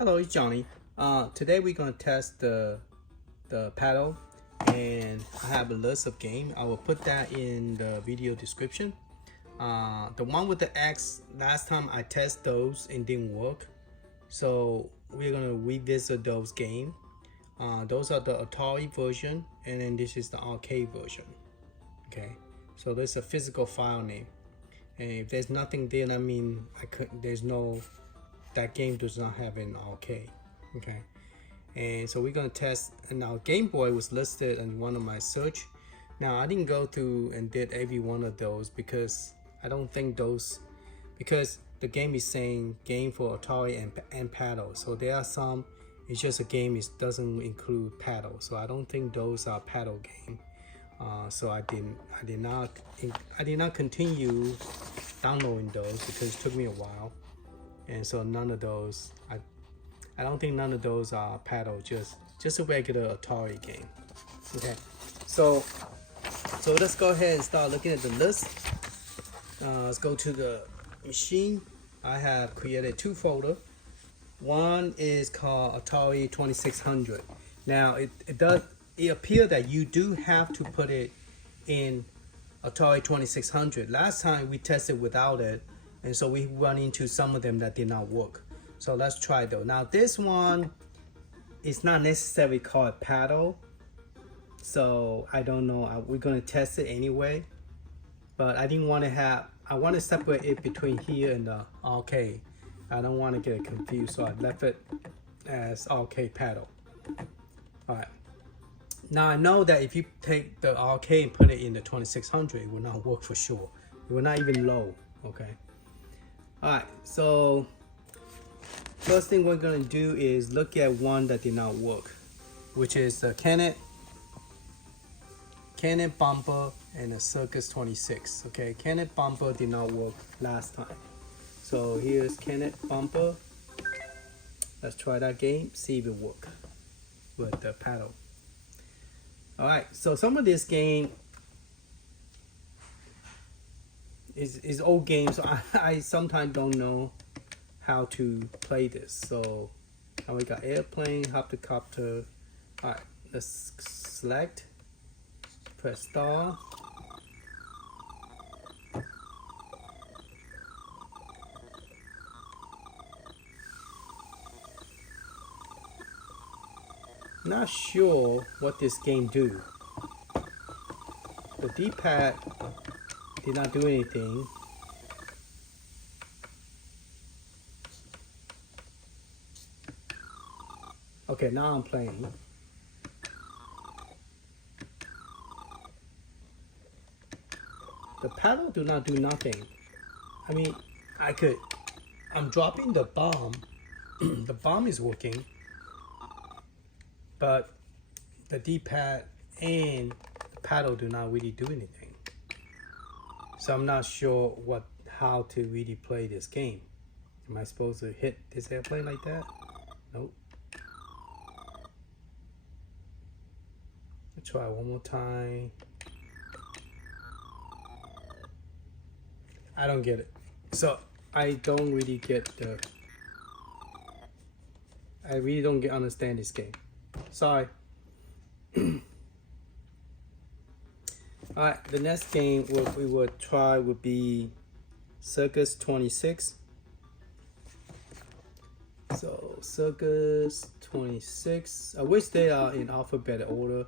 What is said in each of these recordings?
Hello, it's Johnny. Today we're gonna test the paddle, and I have a list of games. I will put that in the video description. The one with the X, last time I tested those and didn't work, so we're gonna revisit those games. Those are the Atari version, and then this is the arcade version. Okay, so there's a physical file name, and if there's nothing there, that means that game does not have an arcade. Okay, and so we're gonna test, and now Game Boy was listed in one of my search. Now I didn't go through and did every one of those because I don't think because the game is saying game for Atari and paddle, so there are some it's just a game, it doesn't include paddle, so I don't think those are paddle game. So I did not continue downloading those because it took me a while. And so none of those, I don't think none of those are paddle, just a regular Atari game. Okay, so let's go ahead and start looking at the list. Let's go to the machine. I have created two folders. One is called Atari 2600. Now it appears that you do have to put it in Atari 2600. Last time we tested without it, and so we run into some of them that did not work. So let's try though. Now this one is not necessarily called paddle, so I don't know. We're gonna test it anyway, but I didn't want to I want to separate it between here and the arcade. I don't want to get it confused, so I left it as arcade paddle. All right. Now I know that if you take the arcade and put it in the 2600, it will not work for sure. It will not even load. Okay. Alright, so first thing we're going to do is look at one that did not work, which is the Cannon bumper and the Circus 26. Okay, Cannon bumper did not work last time. So here's Cannon bumper. Let's try that game, see if it works with the paddle. Alright, so some of this game is old games, so I sometimes don't know how to play this. So now we got airplane, helicopter. All right, let's select, press star. Not sure what this game do. The D-pad did not do anything. Okay, now I'm playing. The paddle do not do nothing. I mean, I'm dropping the bomb. The bomb is working, but the D-pad and the paddle do not really do anything. So I'm not sure how to really play this game. Am I supposed to hit this airplane like that? Nope. Let's try one more time. I don't get it. So I don't really get I really don't understand this game. Sorry. Alright, the next game we would try would be Circus 26. So Circus 26. I wish they are in alphabetical order.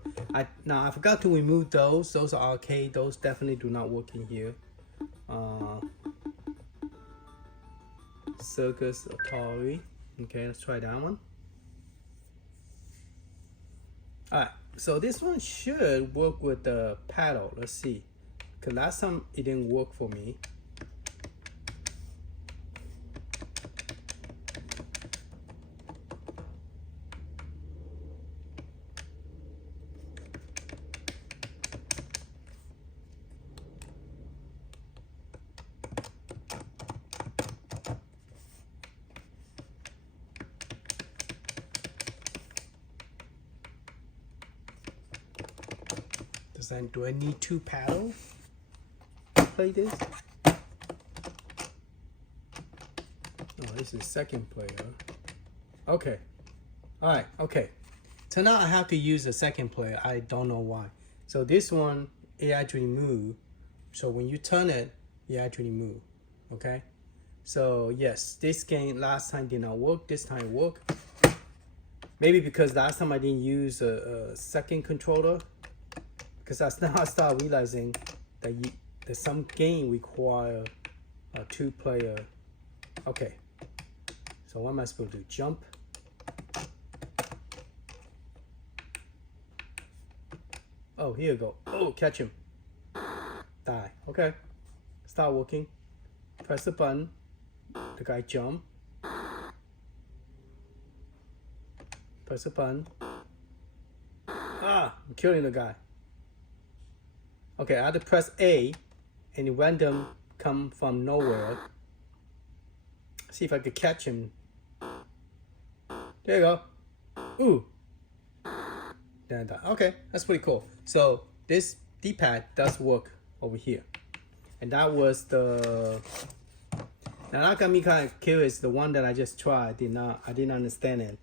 Now I forgot to remove those. Those are arcade. Those definitely do not work in here. Circus Atari. Okay, let's try that one. Alright, so this one should work with the paddle. Let's see. Because last time it didn't work for me. Do I need two paddle to play this? Oh, this is second player. Okay. All right. Okay. So now I have to use a second player. I don't know why. So this one, it actually move. So when you turn it, it actually move. Okay. So yes, this game last time did not work. This time work. Maybe because last time I didn't use a second controller. Because now I start realizing that some game require a 2-player. Okay. So what am I supposed to do? Jump. Oh, here you go. Oh, catch him. Die. Okay. Start working. Press the button. The guy jump. Press the button. Ah, I'm killing the guy. Okay, I have to press A, and random come from nowhere. See if I could catch him. There you go. Ooh. Okay, that's pretty cool. So this D-pad does work over here, and that was the. Now that got me kind of curious. The one that I just tried I didn't understand it.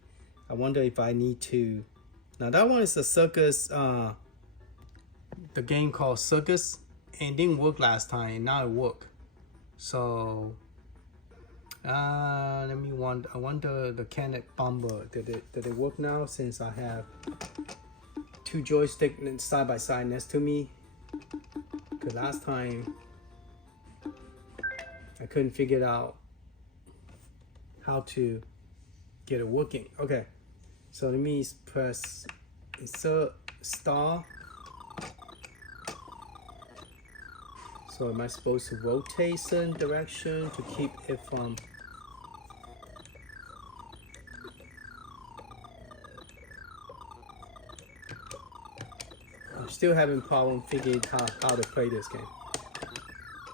I wonder if I need to. Now that one is the Circus. The game called Circus, and didn't work last time, and now it work. So I wonder the Cannon Bomber did it work now, since I have 2 joysticks side by side next to me. Because last time I couldn't figure out how to get it working. Okay, so let me press insert star. So am I supposed to rotate certain direction to keep it from? I'm still having problem figuring out how to play this game.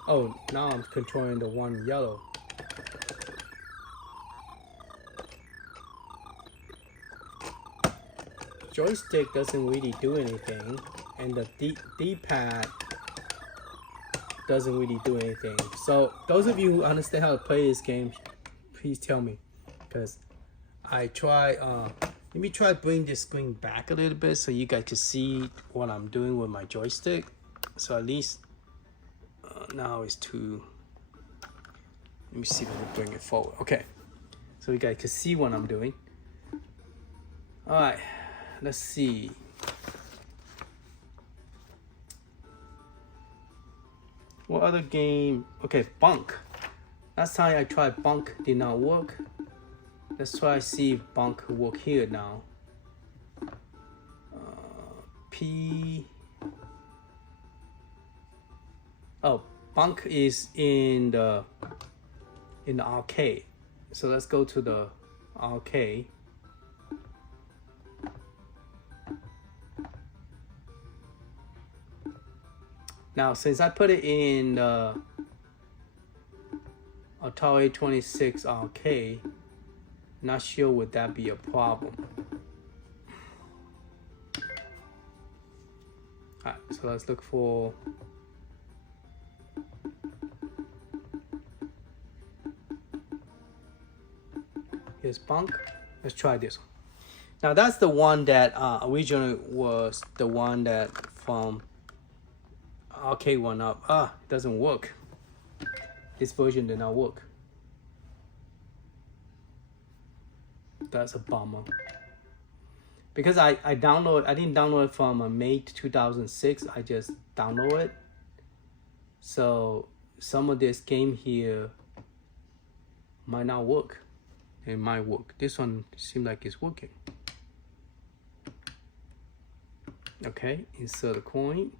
Oh, now I'm controlling the one yellow. Joystick doesn't really do anything, and the D-pad doesn't really do anything. So those of you who understand how to play this game, please tell me, because I try. Let me try bring this screen back a little bit so you guys can see what I'm doing with my joystick. So at least now it's too. Let me see if I can bring it forward. Okay, so you guys can see what I'm doing. All right, let's see. What other game? Okay, Bunk. Last time I tried Bunk, did not work. Let's try see if Bunk work here now. Oh, Bunk is in the arcade. So let's go to the arcade. Now, since I put it in the Atari 26 arcade, not sure would that be a problem. Alright, so let's look for. Here's Bunk. Let's try this one. Now that's the one that originally was the one that from arcade one up. It doesn't work. This version did not work. That's a bummer. Because I didn't download it from May 2006. I just downloaded it. So some of this game here might not work. It might work. This one seems like it's working. Okay, insert a coin.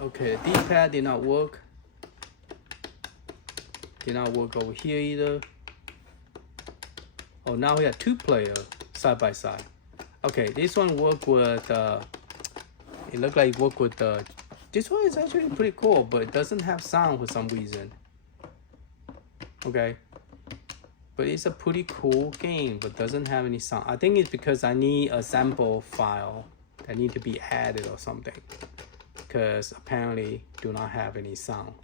Okay, the D-pad did not work. Did not work over here either. Oh, now we have 2 players side by side. Okay, this one worked with. It looked like it worked with the. This one is actually pretty cool, but it doesn't have sound for some reason. Okay, but it's a pretty cool game, but doesn't have any sound. I think it's because I need a sample file that need to be added or something, because apparently do not have any sound.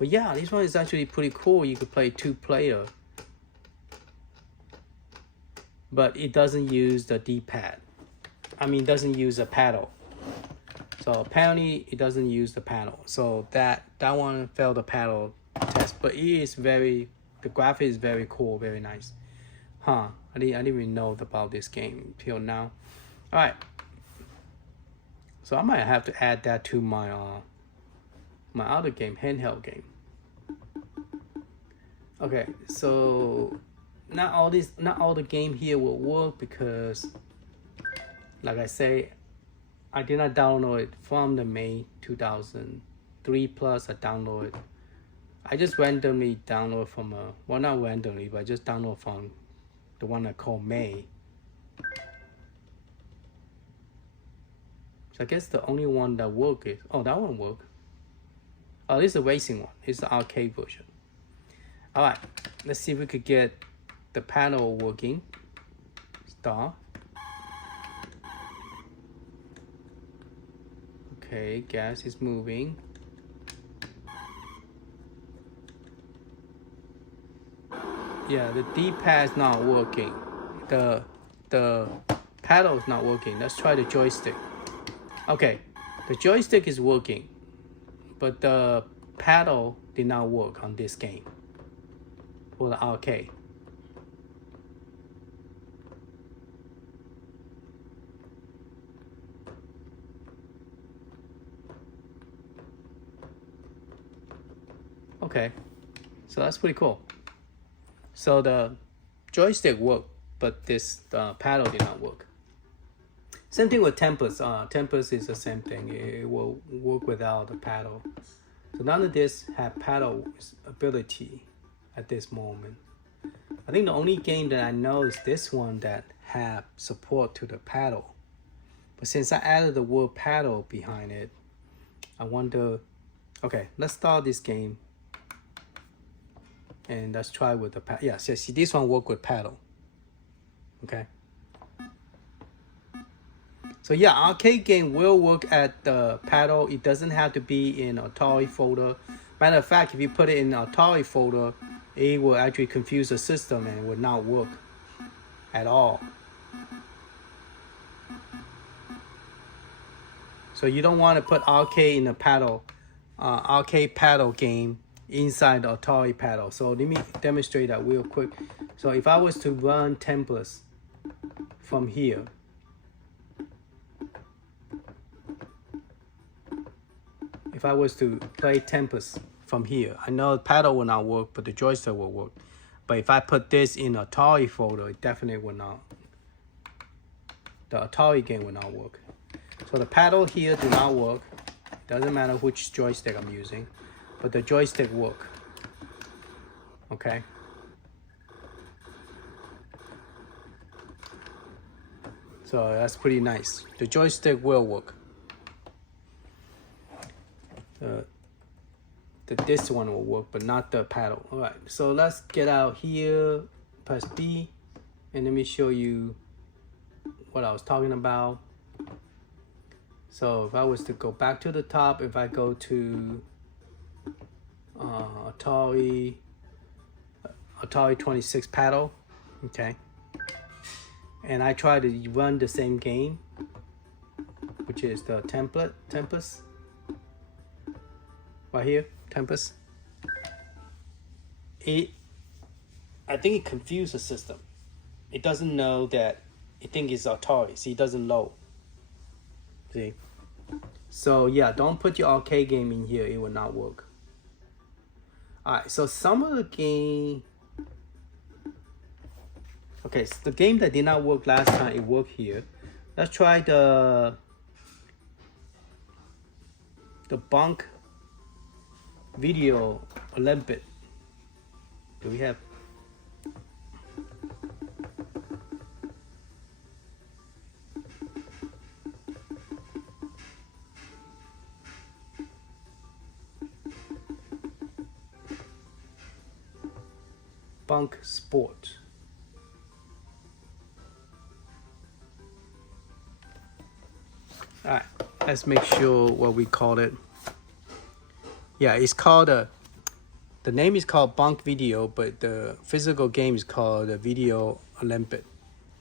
But yeah, this one is actually pretty cool. You could play 2-player, but it doesn't use the D-pad. I mean, it doesn't use a paddle. So apparently it doesn't use the paddle. So that one failed the paddle test, but it is the graphic is very cool, very nice. I didn't even know about this game till now. All right. So I might have to add that to my my other game, handheld game. Okay, so not all the game here will work because, like I say, I did not download it from the May 2003 plus. I just randomly download from well, not randomly, but I just download from the one I call May. So I guess the only one that work is, oh, that one work. Oh, this is a racing one. It's the arcade version. All right, let's see if we could get the paddle working. Start. Okay, gas is moving. Yeah, the D-pad is not working. The paddle is not working. Let's try the joystick. Okay, the joystick is working, but the paddle did not work on this game for the arcade. Okay, so that's pretty cool. So the joystick worked, but the paddle did not work. Same thing with Tempest. Tempest is the same thing. It will work without the paddle. So none of this have paddle ability at this moment. I think the only game that I know is this one that have support to the paddle. But since I added the word paddle behind it, I wonder, okay, let's start this game. And let's try with the paddle. Yeah, see, this one work with paddle. Okay. So yeah, arcade game will work at the paddle. It doesn't have to be in Atari folder. Matter of fact, if you put it in Atari folder, it will actually confuse the system and it will not work at all. So you don't want to put arcade in the paddle, arcade paddle game inside the Atari paddle. So let me demonstrate that real quick. So if I was to run Tempest from here, if I was to play Tempest from here, I know the paddle will not work, but the joystick will work. But if I put this in Atari folder, it definitely will not. The Atari game will not work. So the paddle here do not work. Doesn't matter which joystick I'm using, but the joystick work. Okay. So that's pretty nice. The joystick will work. This one will work, but not the paddle. All right, so let's get out here, press B, and let me show you what I was talking about. So if I was to go back to the top, if I go to Atari 26 paddle, okay, and I try to run the same game, which is the Tempest. Right here, Tempest. I think it confused the system. It doesn't know that it thinks it's Atari, see, it doesn't load. See? So yeah, don't put your arcade game in here, it will not work. Alright, so some of the game, okay, so the game that did not work last time, it worked here. Let's try the Bunk Video Olympic. Do we have? Pong Sports. All right, let's make sure what we call it. Yeah, it's called the name is called Pong Video, but the physical game is called the Video Olympic.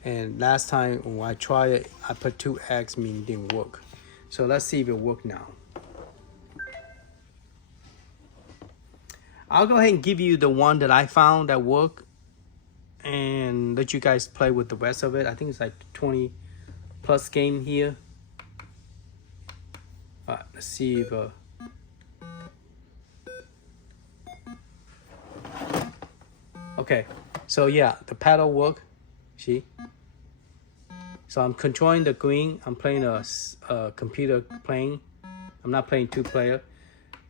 And last time when I tried it, I put 2x, meaning it didn't work. So let's see if it worked now. I'll go ahead and give you the one that I found that worked and let you guys play with the rest of it. I think it's like 20 plus game here. All right, let's see if okay, so yeah, the paddle work. See? So I'm controlling the green. I'm playing a computer playing. I'm not playing 2-player.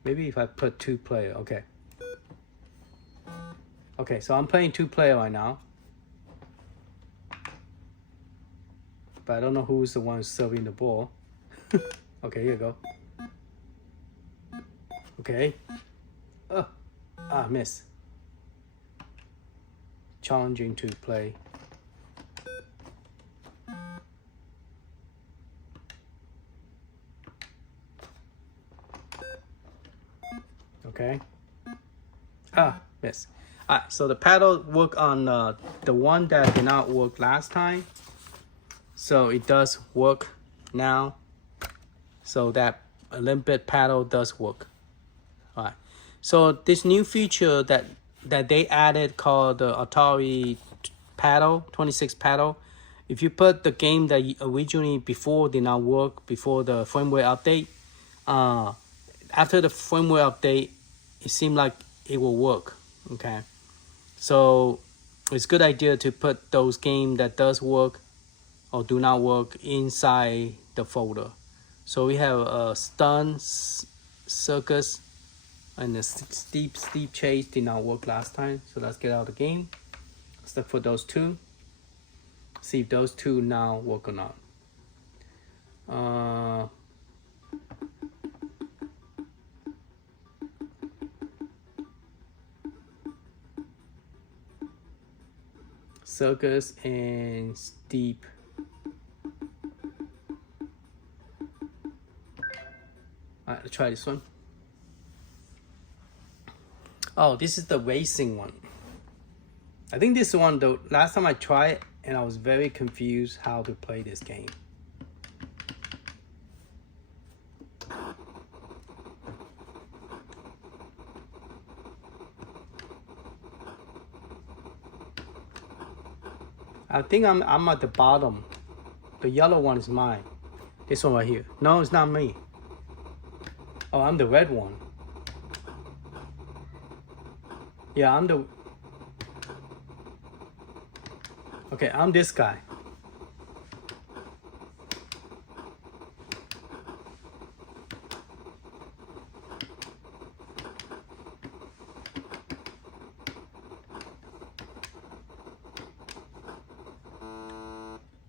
Maybe if I put 2-player, okay. Okay, so I'm playing 2-player right now. But I don't know who's the one serving the ball. Okay, here you go. Okay. Miss. Challenging to play. Okay. Miss. Alright, so the paddle work on the one that did not work last time. So it does work now. So that Olympic paddle does work. Alright. So this new feature that they added called the Atari paddle, 26 paddle. If you put the game that originally before did not work, before the firmware update, after the firmware update, it seemed like it will work. Okay, so it's a good idea to put those games that does work or do not work inside the folder. So we have Stunt, Circus, and the Steeplechase did not work last time. So let's get out of the game. Let's look for those two. See if those two now work or not. Circus and Steep. Alright, let's try this one. Oh, this is the racing one. I think this one, the last time I tried it, and I was very confused how to play this game. I think I'm at the bottom. The yellow one is mine. This one right here. No, it's not me. Oh, I'm the red one. Yeah, I'm the... Okay, I'm this guy.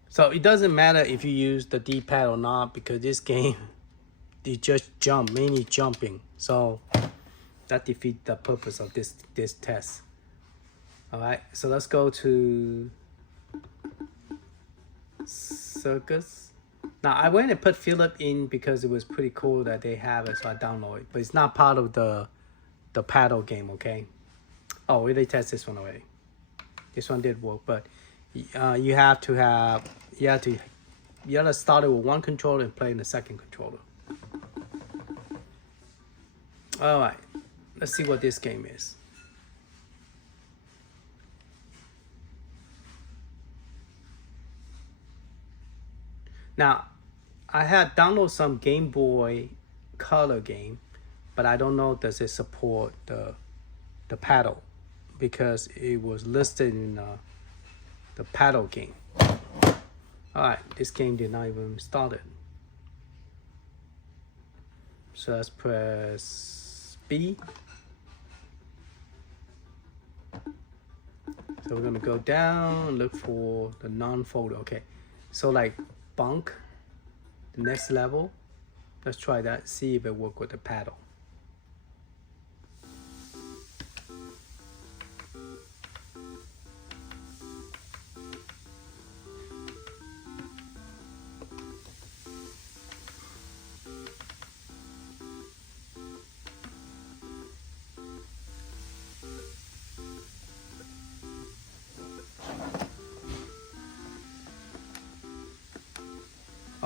So it doesn't matter if you use the D-pad or not, because this game, it just jump, mainly jumping. So that defeats the purpose of this test. All right, so let's go to Circus. Now I went and put Philip in because it was pretty cool that they have it, so I downloaded it. But it's not part of the paddle game, okay? Oh, we did test this one already. This one did work, but you have to start it with one controller and play in the second controller. All right, let's see what this game is. Now, I had downloaded some Game Boy Color game, but I don't know does it support the paddle, because it was listed in the paddle game. Alright, this game did not even start it. So let's press B. So we're gonna go down and look for the non-folder. Okay, so like bunk, the next level. Let's try that, see if it works with the paddle.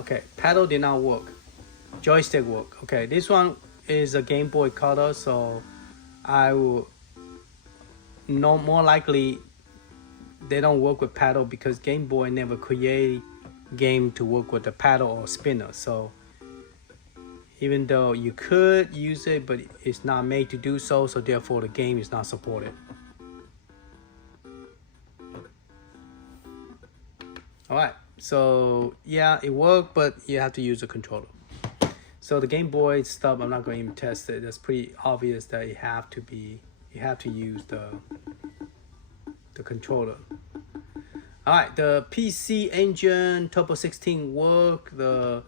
Okay, paddle did not work. Joystick work. Okay, this one is a Game Boy Color, so I will no more likely they don't work with paddle because Game Boy never create game to work with the paddle or spinner. So even though you could use it, but it's not made to do so, so therefore the game is not supported. All right, so yeah, it worked, but you have to use a controller. So the Game Boy stuff, I'm not going to even test it. It's pretty obvious that you have to use the controller. All right, the PC Engine Turbo 16 work. The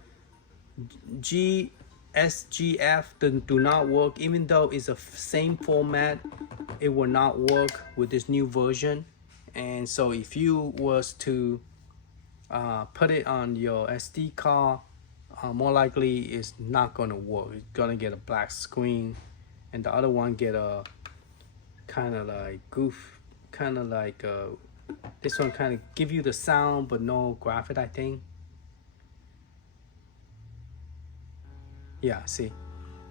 SGF do not work, even though it's the same format. It will not work with this new version. And so if you was to put it on your SD card, more likely it's not gonna work. It's gonna get a black screen, and the other one get a kind of like this one kind of give you the sound but no graphic, I think. Yeah, see,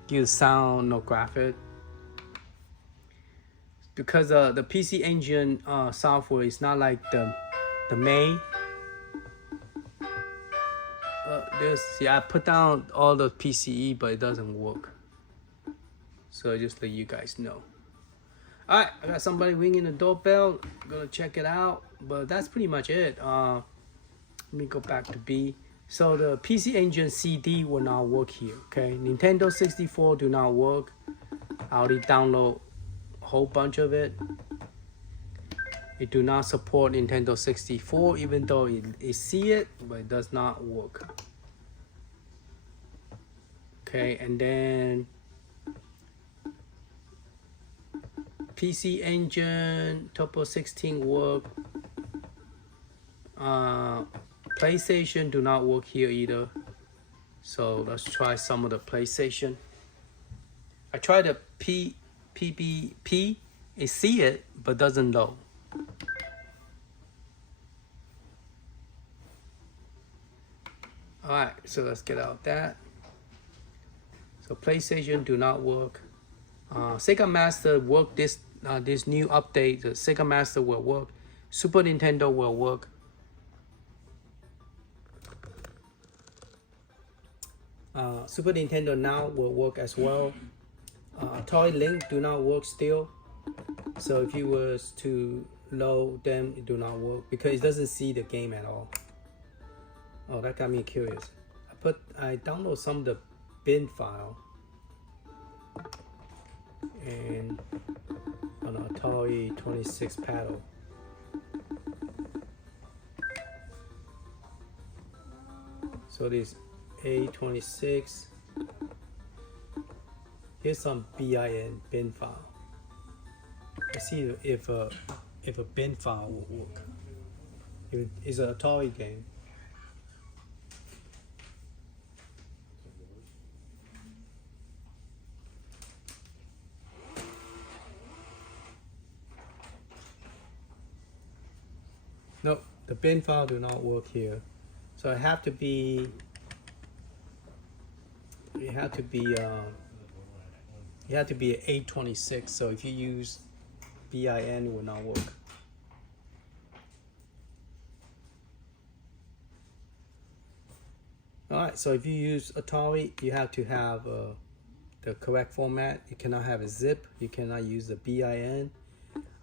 give the sound, no graphic. Because the PC Engine software is not like the main. I put down all the PCE, but it doesn't work. So just let you guys know. All right, I got somebody ringing the doorbell. I'm gonna check it out, but that's pretty much it. Let me go back to B. So the PC Engine CD will not work here. Okay, Nintendo 64 do not work. I already download a whole bunch of it. It do not support Nintendo 64, even though it see it, but it does not work. Okay, and then PC Engine Turbo 16 work. PlayStation do not work here either. So let's try some of the PlayStation. I tried the PBP. It see it but doesn't load. All right, so let's get out that. So PlayStation do not work. Sega Master work this new update. The Sega Master will work. Super Nintendo will work. Super Nintendo now will work as well. Atari Link do not work still. So if you was to load them, it do not work because it doesn't see the game at all. Oh, that got me curious. I download some of the bin file and on Atari 26 paddle. So this A26. Here's some bin file. Let's see if a bin file will work. If it's an Atari game. No, the bin file do not work here. So it have to be an 826. So if you use bin, it will not work. All right, so if you use Atari, you have to have the correct format. You cannot have a zip. You cannot use the bin.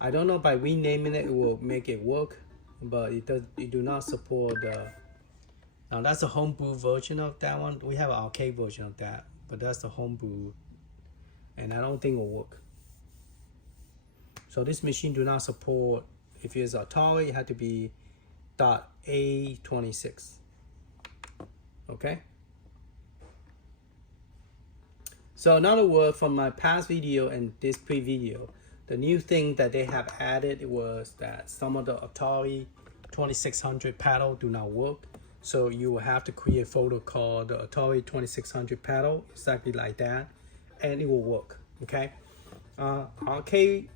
I don't know, by renaming it, it will make it work, but it do not support now that's a homebrew version of that one. We have an arcade version of that, but that's the homebrew, and I don't think it will work. So this machine do not support, if it's Atari, it had to be .A26. Okay. So another word from my past video and this pre-video, the new thing that they have added was that some of the Atari 2600 paddle do not work. So you will have to create a folder called the Atari 2600 paddle, exactly like that, and it will work. Okay. Arcade,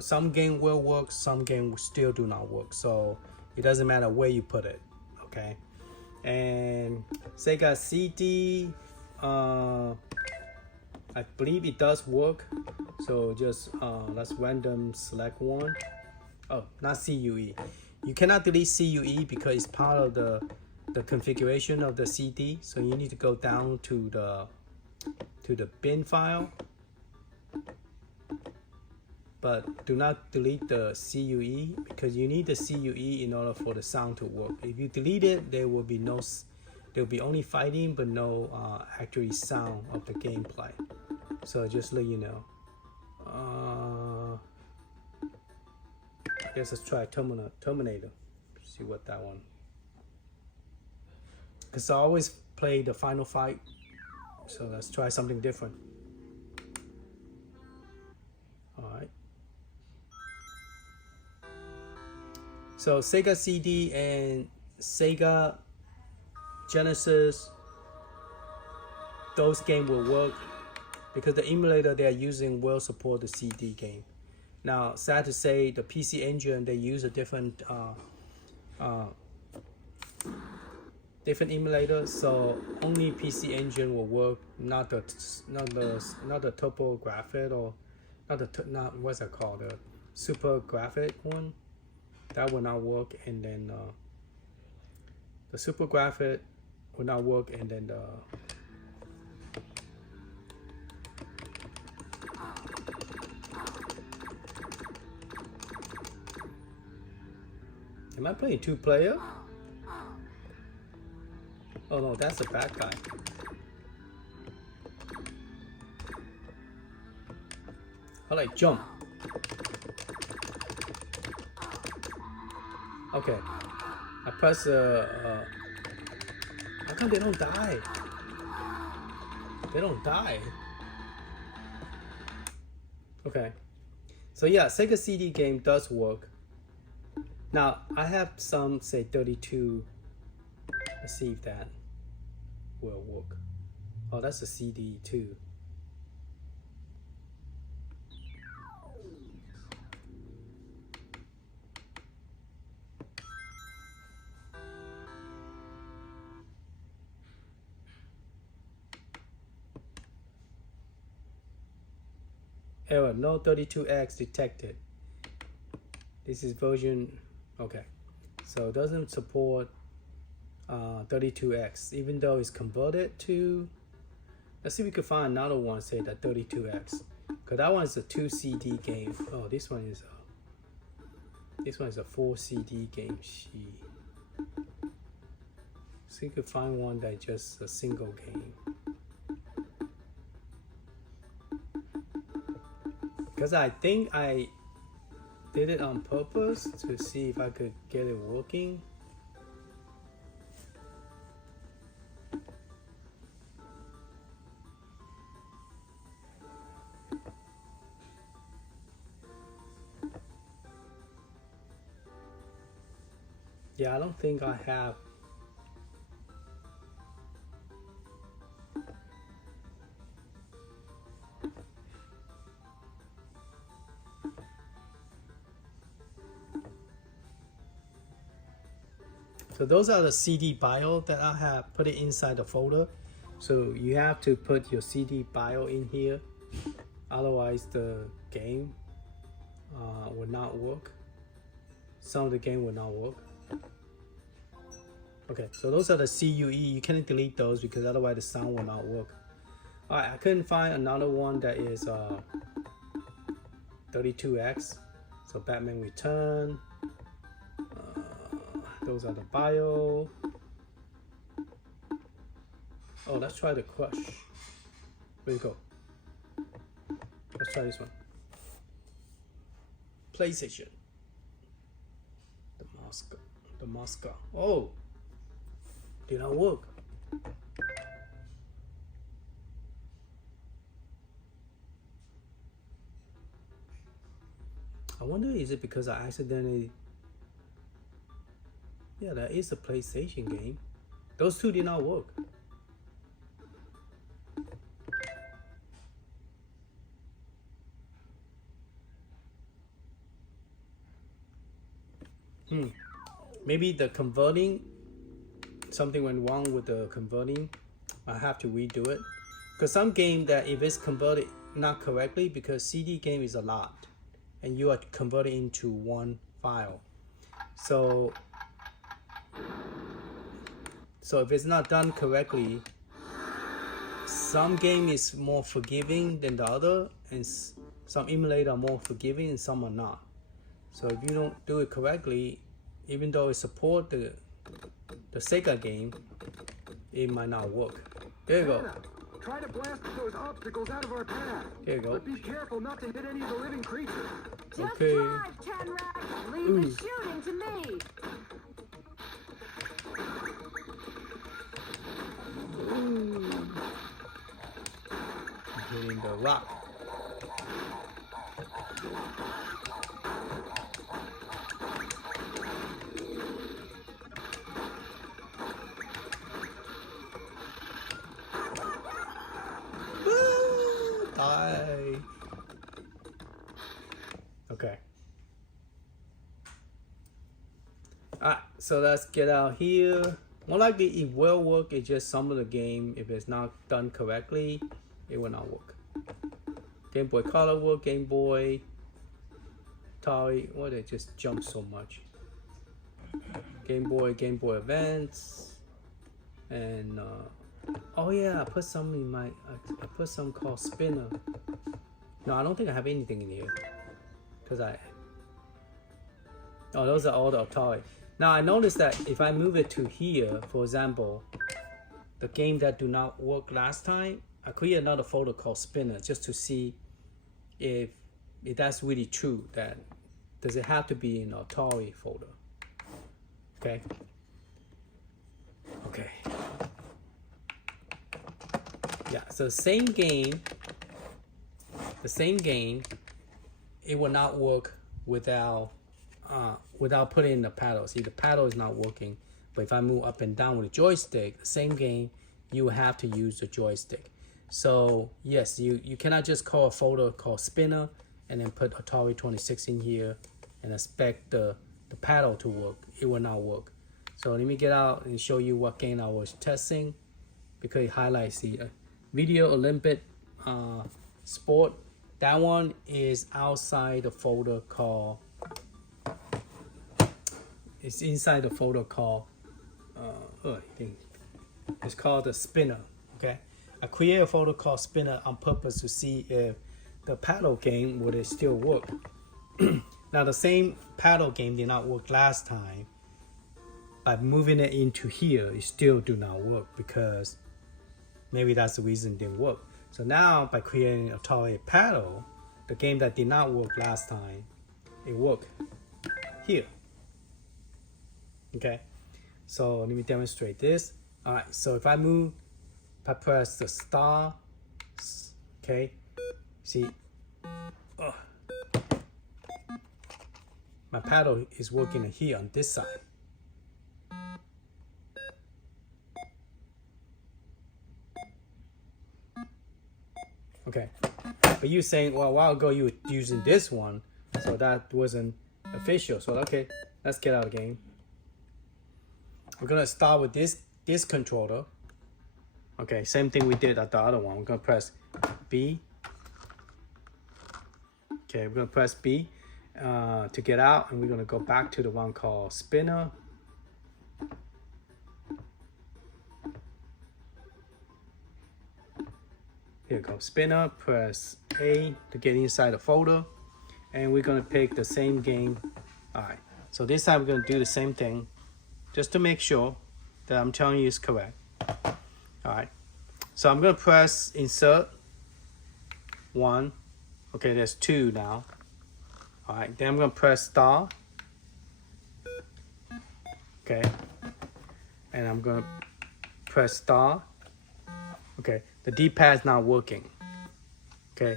some game will work, some game still do not work. So it doesn't matter where you put it. Okay. And Sega CD, I believe it does work. So just let's random select one. Oh, not CUE. You cannot delete CUE because it's part of the configuration of the CD. So you need to go down to the bin file. But do not delete the CUE because you need the CUE in order for the sound to work. If you delete it, there will be only fighting but no actually sound of the gameplay. So just let you know. I guess let's try Terminator. See what that one. Because I always play the final fight. So let's try something different. Alright. So Sega CD and Sega Genesis, those games will work because the emulator they are using will support the CD game. Now, sad to say, the PC Engine they use a different emulator, so only PC Engine will work, not the TurboGrafx or not what's that called, the Super Graphic one. That will not work, and then the Super Graphic will not work, and then the am I playing 2-player? Oh no, that's a bad guy. I like jump. Okay, I press how come they don't die? They don't die. Okay, so yeah, Sega CD game does work. Now I have some say 32. Let's see if that will work. Oh, that's a CD too. Error, no 32X detected. This is version, okay. So it doesn't support 32X, even though it's converted to, let's see if we can find another one, say that 32X. Because that one is a 2 CD game. Oh, this one is a 4 CD game. So you could find one that's just a single game. Because I think I did it on purpose to see if I could get it working. Yeah, I don't think I have. So those are the CD bio that I have put it inside the folder. So you have to put your CD bio in here, otherwise the game will not work. Some of the game will not work. Okay, so those are the CUE. You can't delete those because otherwise the sound will not work. Alright, I couldn't find another one that is 32X. So Batman Return. Those are the bio. Oh, let's try the Crush. Where'd it go? Let's try this one. PlayStation. The Moscow. Oh, did not work. I wonder, is it because I accidentally? Yeah, that is a PlayStation game. Those two did not work. Maybe the converting something went wrong with the converting. I have to redo it. Because some game that if it's converted not correctly, because CD game is a lot, and you are converting into one file. So if it's not done correctly, some game is more forgiving than the other, and some emulator are more forgiving and some are not. So if you don't do it correctly, even though it support the Sega game, it might not work. There you go. Try to blast those obstacles out of our path. There you go. But be careful not to hit any of the living creatures. Just Okay. drive, Kenrack. Leave the shooting to me. Hitting the rock. Die. Okay. Alright, so let's get out here. More likely it will work, it's just some of the game, if it's not done correctly, it will not work. Game Boy Color work, Game Boy, Atari, why they just jump so much? Game Boy Advance, and oh yeah, I put some in my, I put some called Spinner. No, I don't think I have anything in here, cause oh, those are all the Atari. Now I noticed that if I move it to here, for example, the game that do not work last time, I create another folder called Spinner just to see if that's really true. That does it have to be in Atari folder? Okay. Okay. Yeah. So same game, it will not work without putting in the paddle. See, the paddle is not working, but if I move up and down with the joystick, the same game, you have to use the joystick. So yes, you cannot just call a folder called Spinner and then put Atari 26 in here and expect the paddle to work. It will not work. So let me get out and show you what game I was testing, because it highlights the Video Olympic Sport. That one is outside the folder called, it's inside the folder called, I think it's called the Spinner. Okay, I create a folder called Spinner on purpose to see if the paddle game would it still work. Now the same paddle game did not work last time. By moving it into here, it still do not work, because maybe that's the reason it didn't work. So now by creating Atari paddle, the game that did not work last time, it worked here. Okay, so let me demonstrate this. All right, so if I press the star, okay, see, my paddle is working here on this side. Okay, but you saying, well, a while ago you were using this one, so that wasn't official. So okay, let's get out of the game. We're gonna start with this controller. Okay, same thing we did at the other one. We're gonna press B. Okay, we're gonna press B to get out, and we're gonna go back to the one called Spinner. Here we go, Spinner, press A to get inside the folder, and we're gonna pick the same game. All right, so this time we're gonna do the same thing, just to make sure that I'm telling you is correct. All right, so I'm gonna press insert 1. Okay, there's 2 now. All right, then I'm gonna press star. Okay, and I'm gonna press star. Okay, the D-pad's not working. Okay.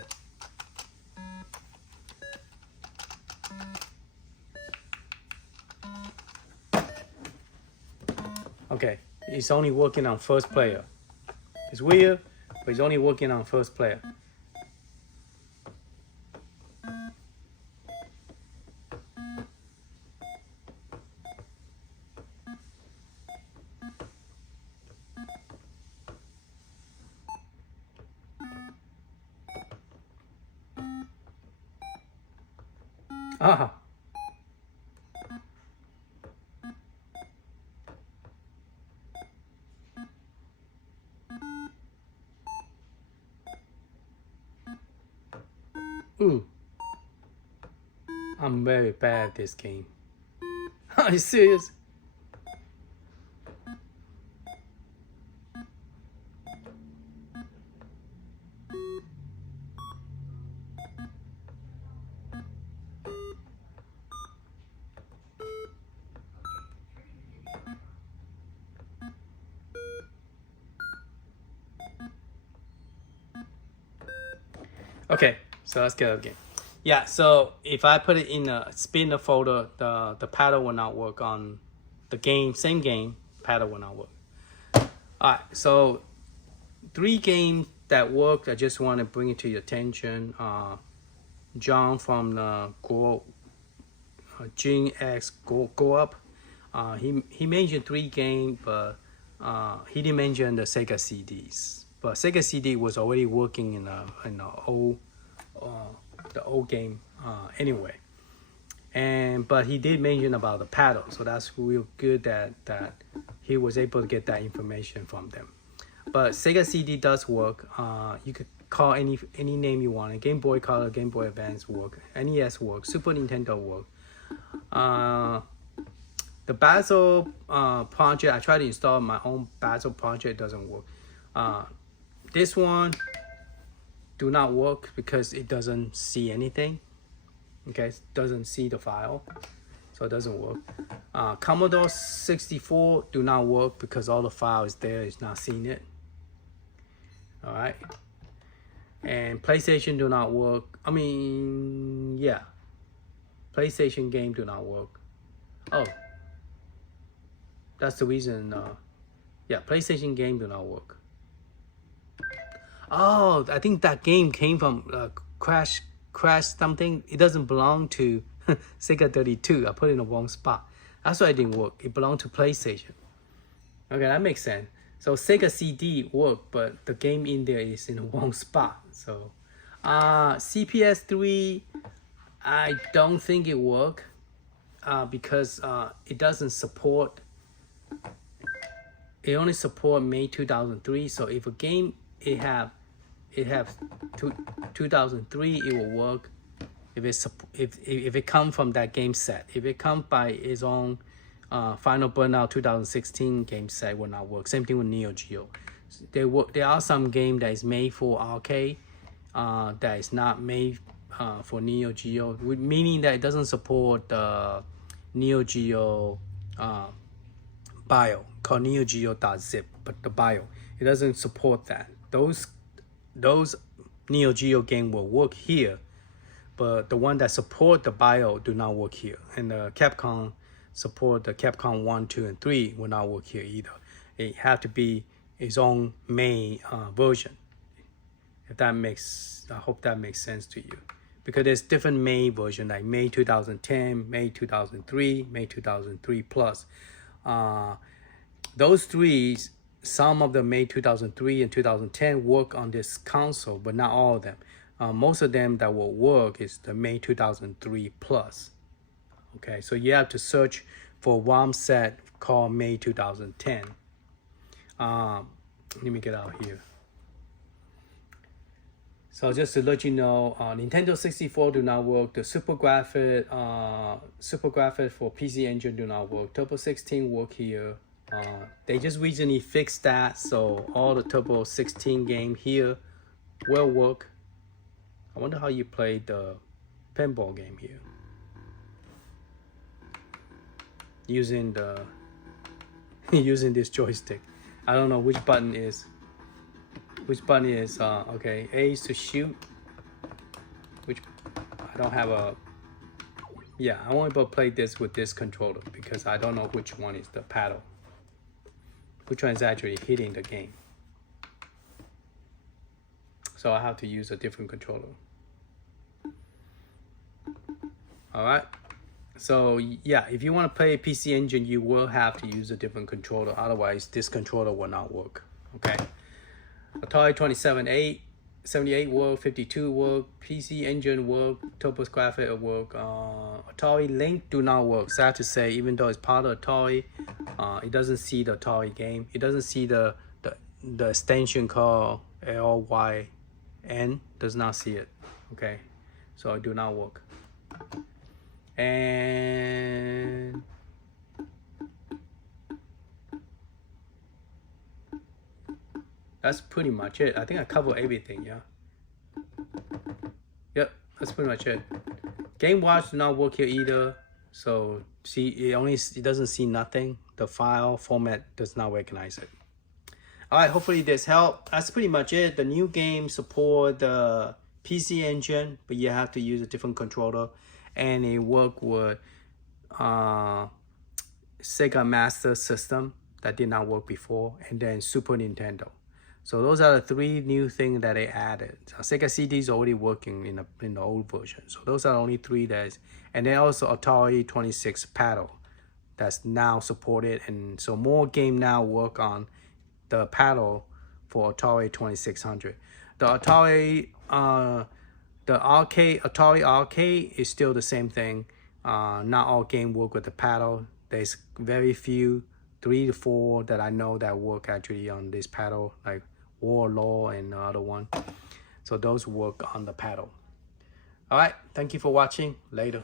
Okay, it's only working on first player. It's weird, but it's only working on first player. Ah. Ooh. I'm very bad at this game. Are you serious? Okay, so let's get it again. Yeah, so if I put it in a spinner folder, the paddle will not work on the game, same game, paddle will not work. Alright, so 3 games that worked, I just want to bring it to your attention. John from the Gene X Go Up, he mentioned 3 games, but he didn't mention the Sega CDs. But Sega CD was already working in the old game anyway. But he did mention about the paddle, so that's real good that he was able to get that information from them. But Sega CD does work. You could call any name you want. Game Boy Color, Game Boy Advance work, NES work, Super Nintendo work. The Basil project, I tried to install my own Basil project, doesn't work. This one do not work because it doesn't see anything. Okay, it doesn't see the file, so it doesn't work. Commodore 64 do not work because all the file is there, it's not seeing it. All right, and PlayStation do not work. I mean, yeah, PlayStation game do not work. Oh, that's the reason. Yeah, PlayStation game do not work. Oh, I think that game came from Crash something. It doesn't belong to Sega 32. I put it in the wrong spot. That's why it didn't work. It belonged to PlayStation. Okay, that makes sense. So Sega CD worked, but the game in there is in the wrong spot. So CPS3, I don't think it worked because it doesn't support. It only support May 2003. So if a game it have 2003, it will work. If it come from that game set, if it come by its own Final Burnout 2016 game set, it will not work. Same thing with Neo Geo. There are some game that is made for arcade that is not made for Neo Geo, meaning that it doesn't support the Neo Geo bio called neo.geo.zip, but the bio, it doesn't support that. Those Neo Geo game will work here, but the one that support the bio do not work here. And the Capcom support the Capcom 1, 2, and 3 will not work here either. It have to be its own main version. If that makes, I hope that makes sense to you. Because there's different May version, like May 2010, May 2003, May 2003 plus. Those 3, some of the May 2003 and 2010 work on this console, but not all of them. Most of them that will work is the May 2003 plus. Okay, so you have to search for ROM set called May 2010. Let me get out here. So just to let you know, Nintendo 64 do not work. The Super Graphic for PC Engine do not work. Turbo 16 work here. They just recently fixed that, so all the Turbo 16 game here will work. I wonder how you play the pinball game here using the using this joystick. I don't know which button is. Okay, A is to shoot, which I don't have a, yeah, I won't be able to play this with this controller because I don't know which one is the paddle, which one is actually hitting the game. So I have to use a different controller. All right, so yeah, if you want to play PC Engine, you will have to use a different controller, otherwise this controller will not work. Okay. Atari 2780, 78 work, 52 work, PC Engine work, TurboGrafx work, Atari Link do not work. Sad to say, even though it's part of Atari, it doesn't see the Atari game. It doesn't see the extension called LYN, does not see it. Okay, so it do not work. And that's pretty much it. I think I covered everything, yeah. Yep, that's pretty much it. Game Watch does not work here either. So see, it doesn't see nothing. The file format does not recognize it. Alright, hopefully this helped. That's pretty much it. The new game support the PC Engine, but you have to use a different controller. And it work with Sega Master System that did not work before, and then Super Nintendo. So those are the 3 new things that they added. So Sega CD is already working in the old version. So those are the only 3 that's, and then also Atari 26 paddle that's now supported, and so more game now work on the paddle for Atari 2600. The Atari Atari Arcade is still the same thing. Not all game work with the paddle. There's very few, 3 to 4 that I know that work actually on this paddle, like Warlords and the other one. So those work on the paddle. All right, thank you for watching. Later.